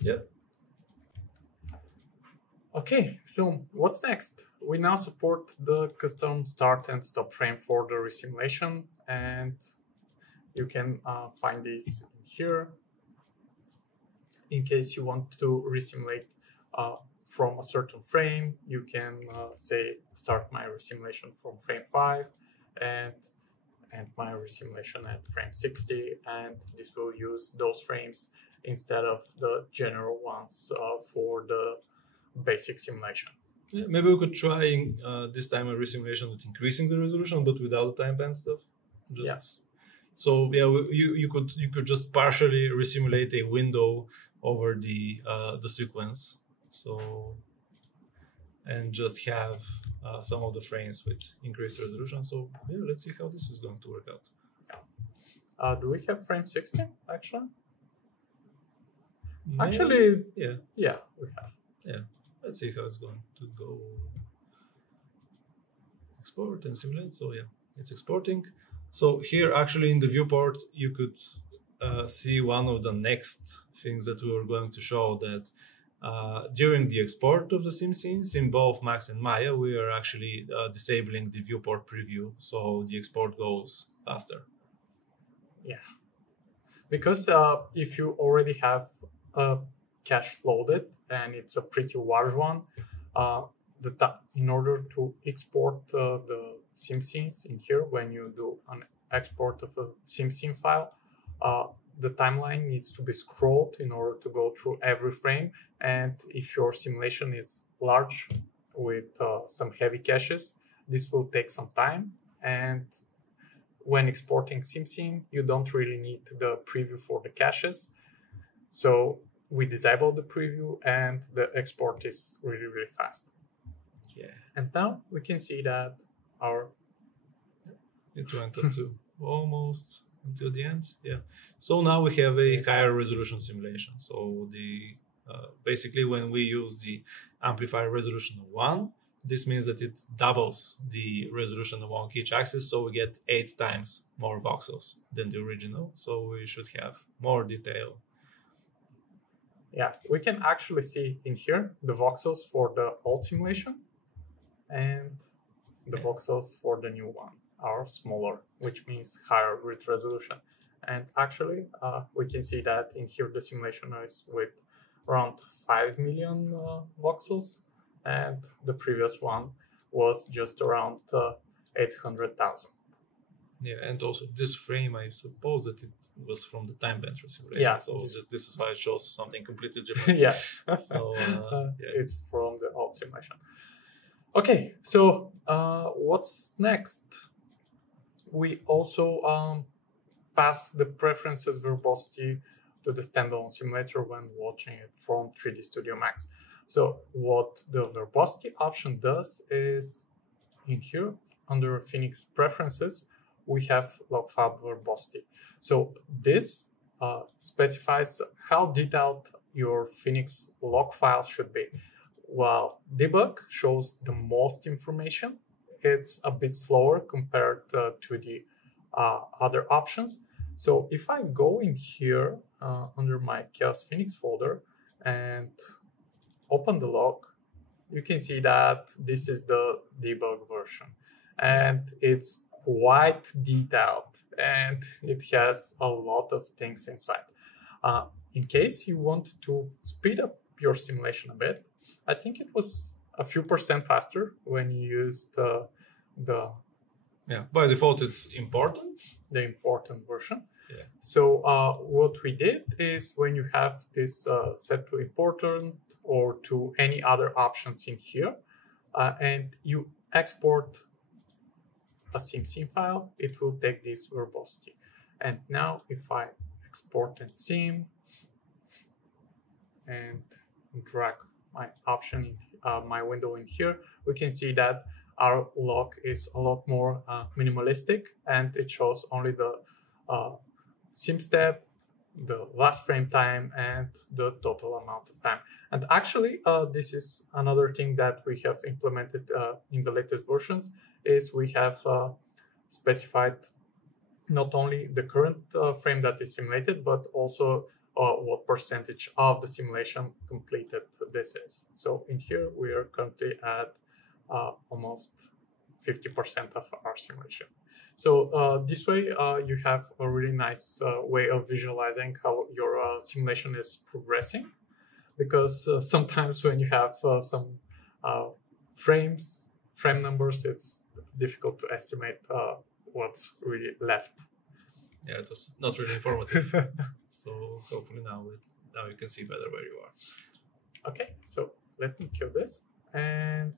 Yeah. Okay, so what's next? We now support the custom start and stop frame for the resimulation, and you can find this in here. In case you want to resimulate from a certain frame, you can say start my resimulation from frame 5 and my resimulation at frame 60, and this will use those frames instead of the general ones for the basic simulation. Yeah, maybe we could try this time a resimulation with increasing the resolution, but without the time band stuff. So yeah, you could just partially resimulate a window over the sequence. So and just have some of the frames with increased resolution. So yeah, let's see how this is going to work out. Yeah. Do we have frame 60 actually? Maybe, actually, yeah, we have. Yeah. Let's see how it's going to go. Export and simulate. So yeah, it's exporting. So here, actually, in the viewport, you could see one of the next things that we were going to show, that during the export of the sim scenes in both Max and Maya, we are actually disabling the viewport preview, so the export goes faster. Yeah, because if you already have a cache loaded and it's a pretty large one, in order to export the sim scenes in here, when you do an export of a sim scene file, the timeline needs to be scrolled in order to go through every frame. And if your simulation is large with some heavy caches, this will take some time. And when exporting sim scene, you don't really need the preview for the caches. So we disable the preview and the export is really, really fast. Yeah. And now we can see that it went up to almost until the end. Yeah. So now we have a higher resolution simulation. So the basically when we use the amplifier resolution of 1, this means that it doubles the resolution along each axis. So we get 8 times more voxels than the original. So we should have more detail. Yeah, we can actually see in here the voxels for the old simulation, and the voxels for the new one are smaller, which means higher grid resolution. And actually, we can see that in here the simulation is with around 5 million voxels, and the previous one was just around 800,000. Yeah, and also this frame, I suppose that it was from the time band simulation. Yeah, so this is why it shows something completely different. Yeah, so it's from the old simulation. Okay, so what's next? We also pass the preferences verbosity to the standalone simulator when watching it from 3D Studio Max. So what the verbosity option does is in here under Phoenix preferences, we have log file verbosity. So this specifies how detailed your Phoenix log file should be. While debug shows the most information, it's a bit slower compared to the other options. So if I go in here under my Chaos Phoenix folder and open the log, you can see that this is the debug version. And it's quite detailed and it has a lot of things inside. In case you want to speed up your simulation a bit, I think it was a few percent faster when you used yeah, by default it's important. The important version. Yeah. So what we did is when you have this set to important or to any other options in here, and you export a simscene file, it will take this verbosity. And now if I export and sim and drag my option in my window in here, we can see that our log is a lot more minimalistic, and it shows only the sim step, the last frame time and the total amount of time. And actually, this is another thing that we have implemented in the latest versions, is we have specified not only the current frame that is simulated, but also what percentage of the simulation completed this is. So in here, we are currently at almost 50% of our simulation. So this way, you have a really nice way of visualizing how your simulation is progressing, because sometimes when you have some frame numbers, it's difficult to estimate what's really left. Yeah, it was not really informative. So hopefully now you can see better where you are. Okay, so let me kill this. And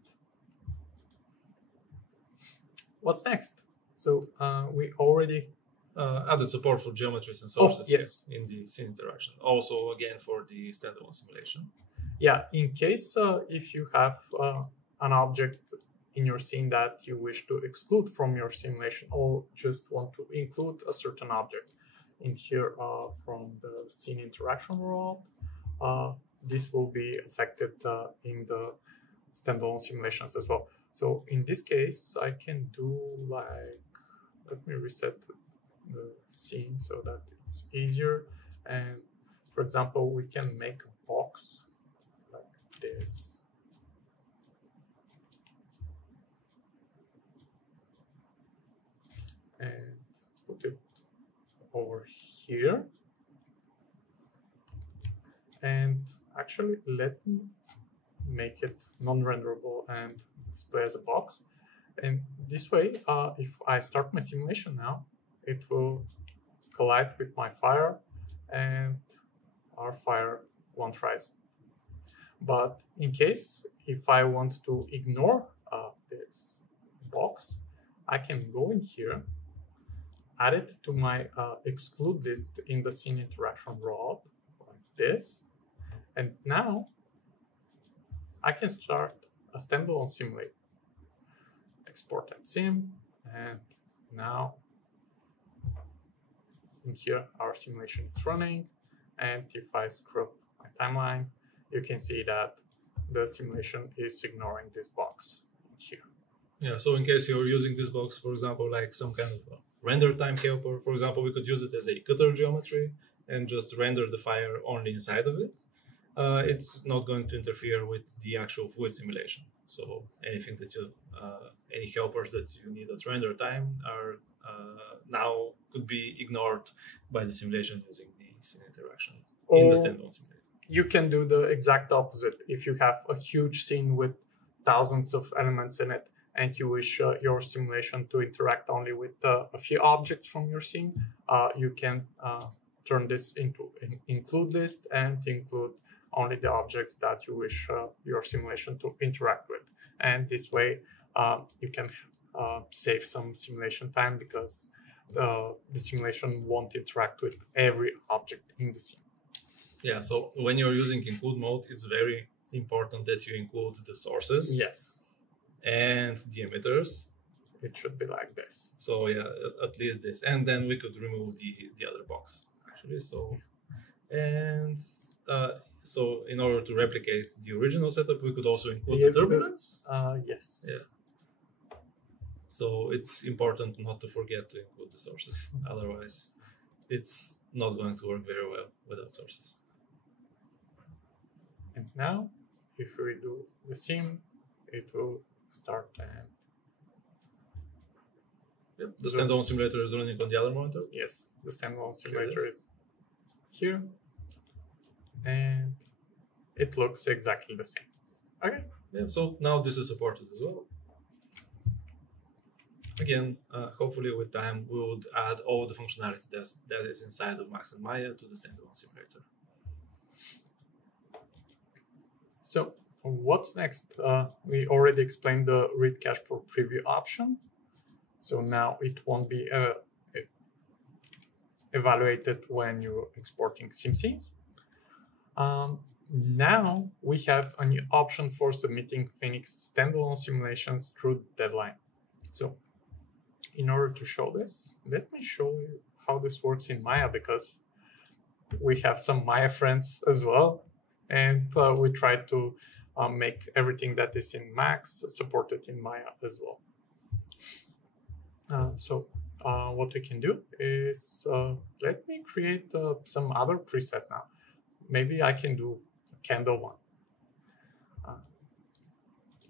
what's next? So we already added support for geometries and sources in the scene interaction. Also, again, for the standalone simulation. Yeah, in case if you have an object in your scene that you wish to exclude from your simulation, or just want to include a certain object in here from the scene interaction world, this will be affected in the standalone simulations as well. So in this case, I can do like, let me reset the scene so that it's easier. And for example, we can make a box like this. And put it over here. And actually, let me make it non-renderable and display as a box. And this way, if I start my simulation now, it will collide with my fire and our fire won't rise. But in case, if I want to ignore this box, I can go in here, add it to my exclude list in the scene interaction rollout, like this. And now I can start a standalone simulator. Export and sim, and now in here our simulation is running. And if I scrub my timeline, you can see that the simulation is ignoring this box here. Yeah, so in case you're using this box, for example, like some kind of render time helper, for example, we could use it as a cutter geometry and just render the fire only inside of it. It's not going to interfere with the actual fluid simulation. So anything that you, any helpers that you need at render time are now could be ignored by the simulation using the scene interaction in the standalone simulator. You can do the exact opposite. If you have a huge scene with thousands of elements in it, and you wish your simulation to interact only with a few objects from your scene, you can turn this into an include list and include only the objects that you wish your simulation to interact with. And this way, you can save some simulation time, because the simulation won't interact with every object in the scene. Yeah, so when you're using include mode, it's very important that you include the sources. Yes. And the emitters. It should be like this. So yeah, at least this. And then we could remove the other box, actually. So, and so in order to replicate the original setup, we could also include the turbulence. Yes. Yeah. So it's important not to forget to include the sources. Otherwise, it's not going to work very well without sources. And now, if we do the sim, it will start and... Yep, the standalone simulator is running on the other monitor? Yes, the standalone simulator is here. And it looks exactly the same. Okay. Yeah, so now this is supported as well. Again, hopefully with time, we would add all the functionality that is inside of Max and Maya to the standalone simulator. So what's next? We already explained the read cache for preview option. So now it won't be evaluated when you're exporting sim scenes. Now we have a new option for submitting Phoenix standalone simulations through deadline. So in order to show this, let me show you how this works in Maya, because we have some Maya friends as well, and we try to make everything that is in Max supported in Maya as well. So what we can do is let me create some other preset now. Maybe I can do a candle one.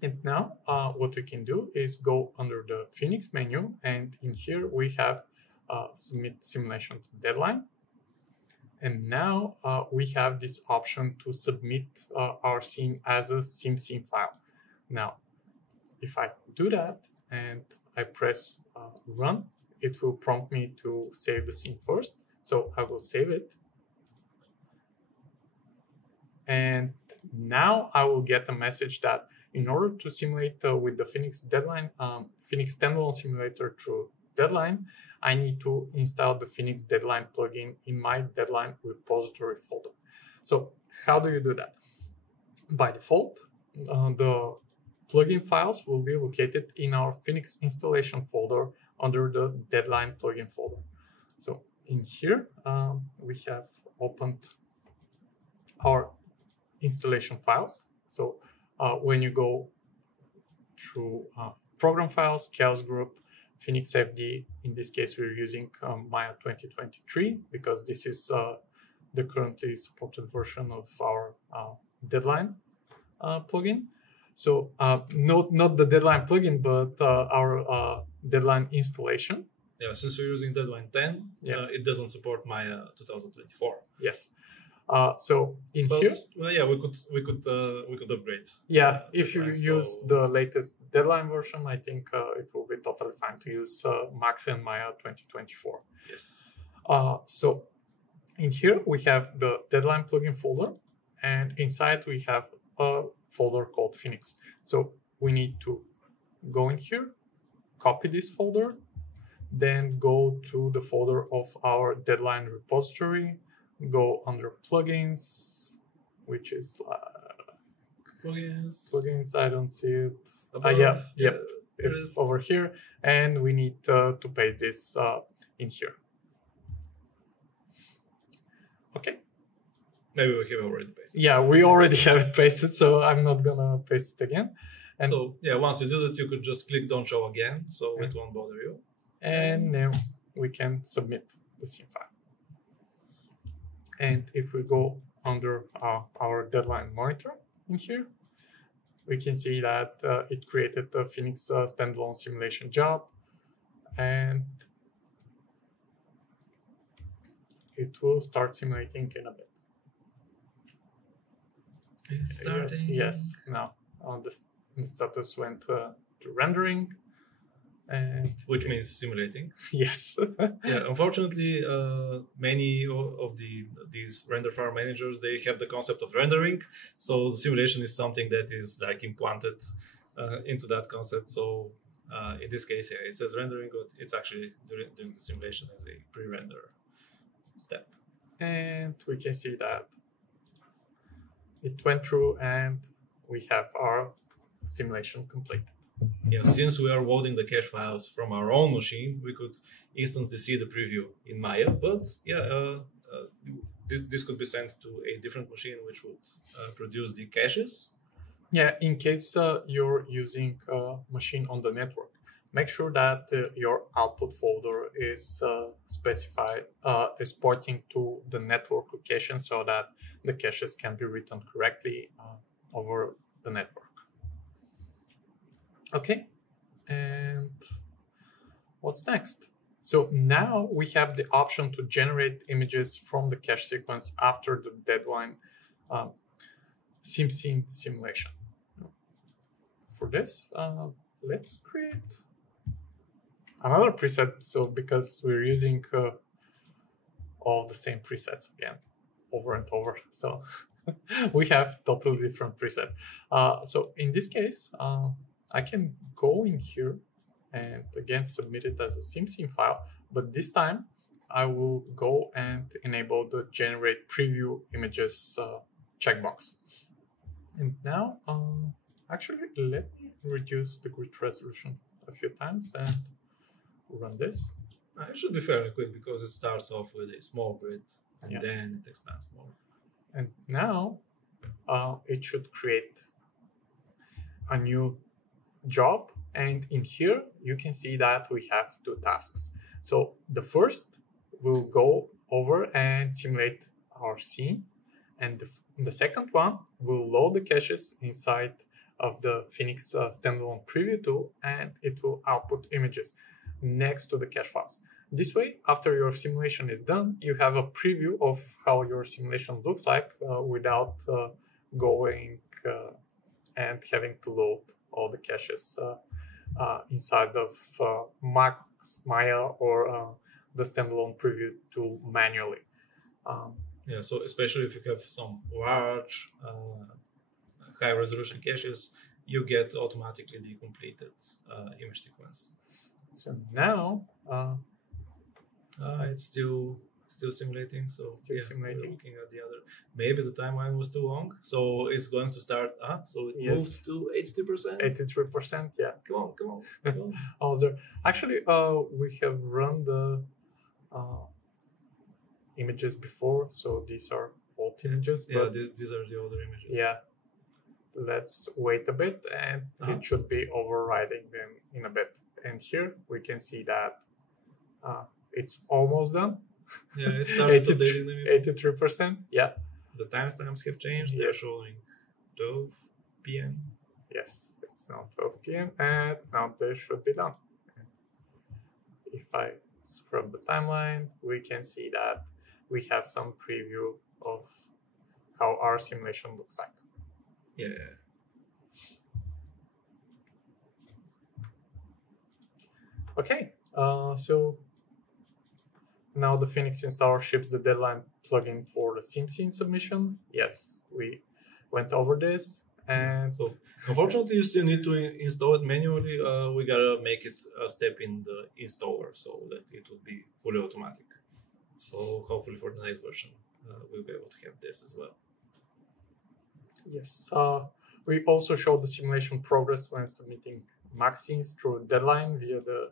And now what we can do is go under the Phoenix menu, and in here we have submit simulation to deadline. And now we have this option to submit our scene as a simscene file. Now, if I do that and I press run, it will prompt me to save the scene first. So I will save it. And now I will get a message that in order to simulate with the Phoenix Standalone Simulator through Deadline, I need to install the Phoenix Deadline plugin in my Deadline repository folder. So how do you do that? By default, the plugin files will be located in our Phoenix installation folder under the Deadline plugin folder. So in here, we have opened our installation files. So when you go through program files, chaos group, Phoenix FD, in this case, we're using Maya 2023 because this is the currently supported version of our Deadline plugin. So not the Deadline plugin, but our Deadline installation. Yeah, since we're using Deadline 10, yes. It doesn't support Maya 2024. Yes. So here, well, yeah, we could upgrade. Yeah, if you use the latest Deadline version, I think it will be totally fine to use Max and Maya 2024. Yes. So in here we have the Deadline plugin folder, and inside we have a folder called Phoenix. So we need to go in here, copy this folder, then go to the folder of our Deadline repository. Go under plugins, which is plugins. I don't see it. Yep, it's over here, and we need to paste this in here. Okay. Maybe we have already pasted. Yeah, we already have it pasted, so I'm not gonna paste it again. And so yeah, once you do that, you could just click "Don't show again," so it won't bother you. And now we can submit the scene file. And if we go under our Deadline monitor in here, we can see that it created the Phoenix Standalone Simulation job, and it will start simulating in a bit. It's starting. Yes, now the status went to rendering. And which means simulating. Yes. Yeah. Unfortunately, many of these render farm managers, they have the concept of rendering. So the simulation is something that is like implanted into that concept. So in this case, yeah, it says rendering, but it's actually doing the simulation as a pre-render step. And we can see that it went through, and we have our simulation complete. Yeah, since we are loading the cache files from our own machine, we could instantly see the preview in Maya. But yeah, this could be sent to a different machine, which would produce the caches. Yeah, in case you're using a machine on the network, make sure that your output folder is specified, is pointing to the network location so that the caches can be written correctly over the network. Okay, and what's next? So now we have the option to generate images from the cache sequence after the Deadline simscene simulation. For this, let's create another preset. So because we're using all the same presets again, over and over. So we have totally different preset. So in this case, I can go in here and again submit it as a simscene file, but this time I will go and enable the generate preview images checkbox. And now, actually, let me reduce the grid resolution a few times and run this. It should be fairly quick because it starts off with a small grid. and then it expands more. And now it should create a new job. And in here, you can see that we have two tasks. So the first will go over and simulate our scene. And the second one will load the caches inside of the Phoenix Standalone preview tool, and it will output images next to the cache files. This way, after your simulation is done, you have a preview of how your simulation looks like without going and having to load all the caches inside of Maya or the Standalone preview tool manually. Yeah, so especially if you have some large, high-resolution caches, you get automatically the completed image sequence. So now it's still simulating. So simulating. We're looking at the other. Maybe the timeline was too long, so it's going to start. So it moved to 82%. 83%. Yeah. Come on. Also, actually, we have run the images before, so these are old images. But these are the older images. Yeah. Let's wait a bit, and it should be overriding them in a bit. And here we can see that it's almost done. Yeah, it started updating them. 83%. Yeah. The timestamps have changed. They're showing 12 p.m. Yes, it's now 12 p.m. and now they should be done. If I scrub the timeline, we can see that we have some preview of how our simulation looks like. Yeah. Okay, so now the Phoenix installer ships the deadline plugin for the simscene submission. Yes, we went over this, and so unfortunately you still need to install it manually. We gotta make it a step in the installer so that it will be fully automatic. So hopefully for the next version we'll be able to have this as well. Yes, we also showed the simulation progress when submitting MAXScenes through deadline via the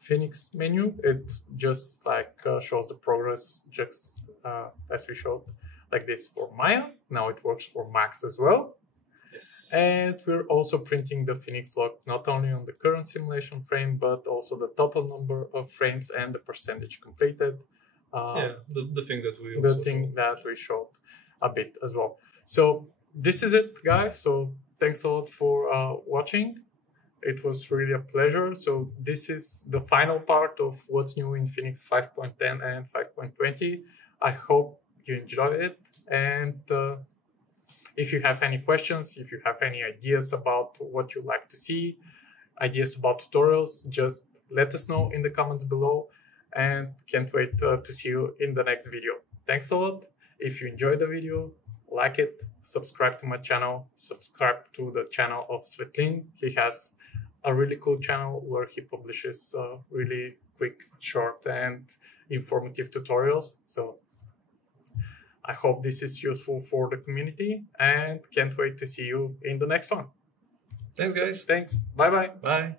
Phoenix menu. It just shows the progress just as we showed like this for Maya. Now it works for Max as well. Yes. And we're also printing the Phoenix log not only on the current simulation frame, but also the total number of frames and the percentage completed. The thing that we we showed a bit as well. So this is it, guys. So thanks a lot for watching. It was really a pleasure. So this is the final part of what's new in Phoenix 5.10 and 5.20. I hope you enjoyed it. And if you have any questions, if you have any ideas about what you'd like to see, ideas about tutorials, just let us know in the comments below. And can't wait to see you in the next video. Thanks a lot. If you enjoyed the video, like it, subscribe to my channel, subscribe to the channel of Svetlin. He has a really cool channel where he publishes really quick, short, and informative tutorials. So I hope this is useful for the community and can't wait to see you in the next one. Thanks, guys. Thanks. Bye-bye. Bye.